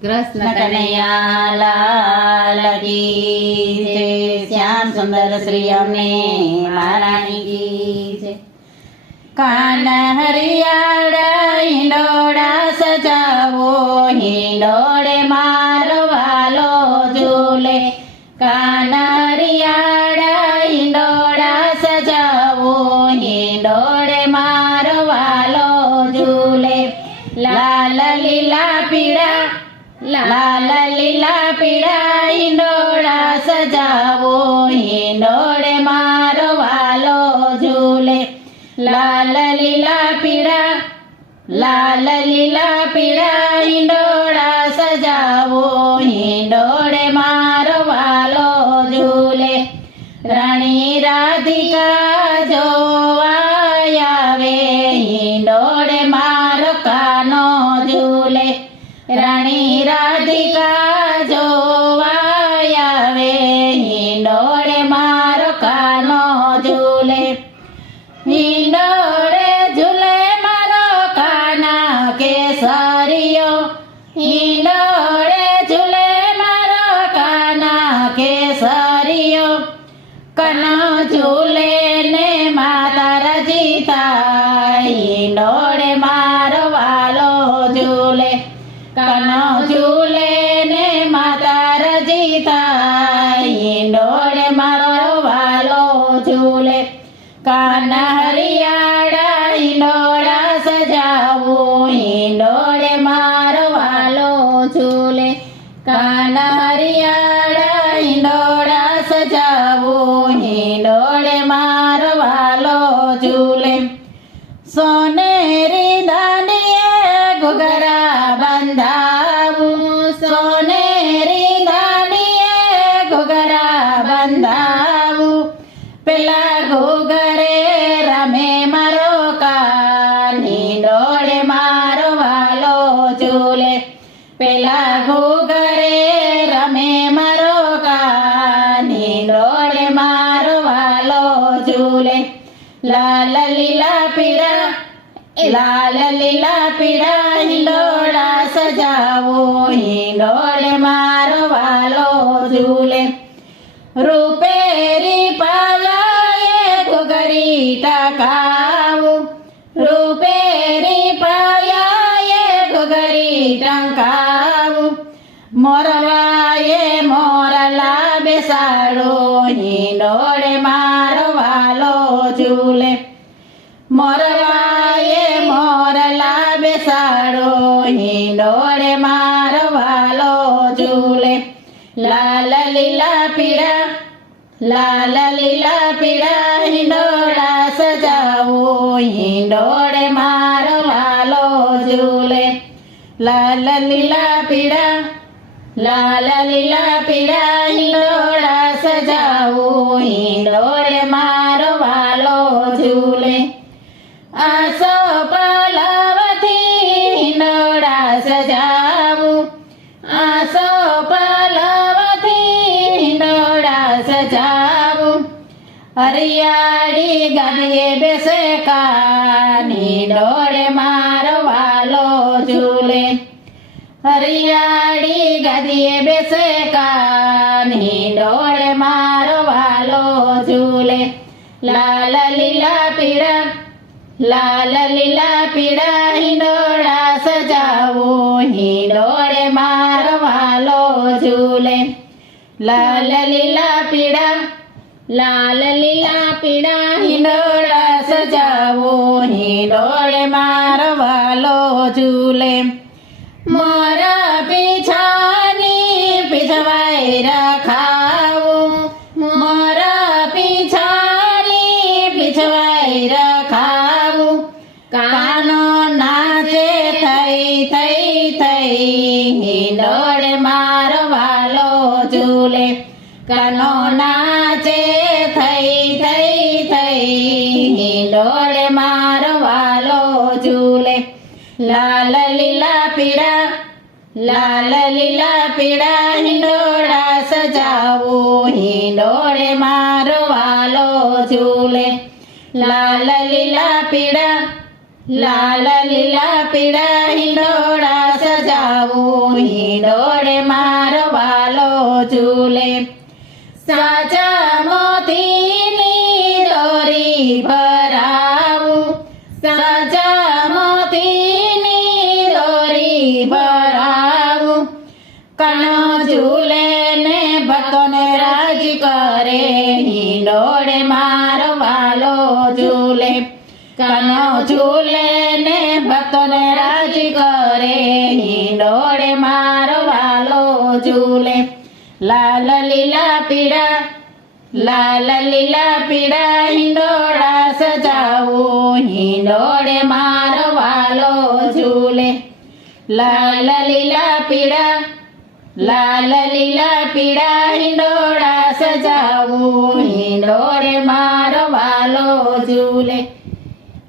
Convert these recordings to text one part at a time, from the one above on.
કૃષ્ણ કનૈયા લાલ કી જય. શ્યામ સુંદર શ્રી અમને મહારાણી કી જય. કાન હરિયાળા હિંડોળા સજાવો, હિંડોળે મારો વાલો ઝૂલે. કાન હરિયાળા હિંડોળા સજાવો, હિંડોળે મારો વાલો ઝૂલે. લાલ લીલા પીળા, લાલ લીલા પીળા હિંડોળા સજાવો, હિંડોળે મારો વાલો ઝૂલે. લાલ લીલા પીળા, લાલ લીલા પીળા હિંડોળા સજાવો, હિંડોળે મારો વાલો ઝૂલે. રાણી રાધિકા જોવા આવે, હિંડોળે મારો કાનો ઝૂલે. રાણી રાધિકા જોવા આવે, હિંડોળે મારો કાનો ઝૂલે. હિંડોળે ઝૂલે મારો કાના કેસરીયો, હિંડોળે ઝૂલે મારો કાના કેસરીયો. કનો ઝૂલે ને માતા રજીતા, હિંડોળે મારો વાલો ઝૂલે. કનો ઝૂલે ને માતા રજીતા, હિંડોળે મારો વાલો ઝૂલે. કાન હરિયાળા હિંડોળા સજાવો, હિંડોળે મારો વાલો ઝૂલે. કાન હરિયાળા હિંડોળા સજાવો, હિંડોળે મારો વાલો ઝૂલે. સોનેરી દાંડીએ ઘૂઘરા બંધાવું, સોનેરી દાંડીએ ઘૂઘરા બંધાવું. પેલા ઘૂઘરે રમે મારો કાન, હિંડોળે મારો વાલો ઝૂલે. પેલા ઘૂઘરે રમે મારો કાન, હિંડોળે મારો વાલો ઝૂલે. લાલ લીલા પીળા, લાલ લીલા પીળા હિંડોળા સજાવો, હિંડોળે મારો વાલો ઝૂલે. રૂપેરી પાયાએ ઘૂઘરી ટકાવું, રૂપેરી પાયાએ ઘૂઘરી ટંકાવું. મોરવાએ મોરલા બેસાડો, હિંડોળે મારો વાલો ઝૂલે. મોરવાએ મોરલા બેસાડો, હિંડોળે મારો વાલો ઝૂલે. લાલ લીલા પીળા, લાલ લીલા પીળા હિંડોળા સજાવો, હિંડોળે મારો વાલો ઝૂલે. લાલ લીલા પીળા, લાલ લીલા પીળા હિંડોળા સજાવો, હિંડોળે મારો વાલો ઝૂલે. આસો પલાવથી હિંડોળા સજાવું, આસો પલાવથી હિંડોળા સજાવું. હરિયાળી ગાદીએ બેસે કાન, હિંડોળે મારો વાલો ઝૂલે. હરિયાળી ગાદીએ બેસે કાન, હિંડોળે મારો વાલો ઝૂલે. લાલ લીલા પીળા, લાલ લીલા પીળા હિંડોળા સજાવો, હિંડોળે મારો વાલો ઝૂલે. લાલ લીલા પીળા, લાલ લીલા પીળા હિંડોળા સજાવો, હિંડોળે મારો વાલો ઝૂલે. મોર પીછાની પીછવાઈ રખાવું, મોર પીછાની પીછવાઈ રખાવું. કાનો નાચે થઈ થઈ થઈ, હિંડોળે મારો વાલો ઝૂલે. કાનો નાચે થઈ થઈ થઈ, હિંડોળે મારો વાલો ઝૂલે. લાલ લીલા પીળા, લાલ લીલા પીળા હિંડોળા સજાવો, હિંડોળે મારો વાલો ઝૂલે. લાલ લીલા પીળા, લાલ લીલા પીળા હિંડોળા સજાવો. સજાવું હિંડોળે મારો વાલો ઝૂલે સાચા મોતીની દોરી ભરાવું સાચા મોતીની દોરી ભરાવું કનો ઝૂલે ને ભક્તોને રાજી કરે હિંડોળે મારો વાલો ઝૂલે કનો ઝૂલે ને ભક્તોને રાજી કરે હિંડોળે મારો વાલો ઝૂલે લાલ લીલા પીળા હિંડોળા સજાવું હિંડોળે મારો વાલો ઝૂલે લાલ લીલા પીળા હિંડોળા સજાવું હિંડોળે મારો વાલો ઝૂલે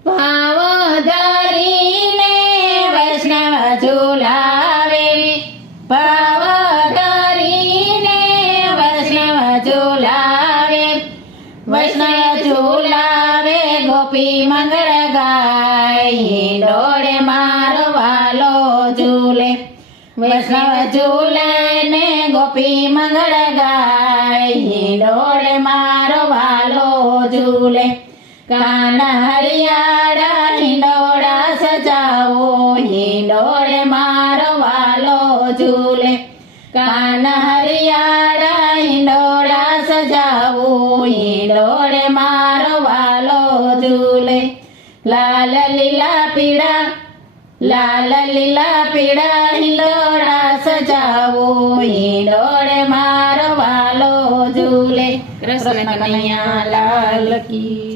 ભાવ ધરીને વૈષ્ણવ ઝૂલાવે ભાવ ધરીને વૈષ્ણવ ઝૂલાવે ગોપી મંગળ ગાય હિંડોળે મારો વાલો ઝૂલે વૈષ્ણવ ઝૂલે ને ગોપી મંગળ ગાય હિંડોળે મારો વાલો ઝૂલે કાન હરિયાળા હિંડોળા સજાવો હિંડોળે મારો વાલો ઝૂલે કાન હરિયાળા હિંડોળા સજાવો હિંડોળે મારો વાલો ઝૂલે લાલ લીલા પીળા હિંડોળા સજાવો હિંડોળે મારો વાલો ઝૂલે કૃષ્ણ કનૈયા લાલ કી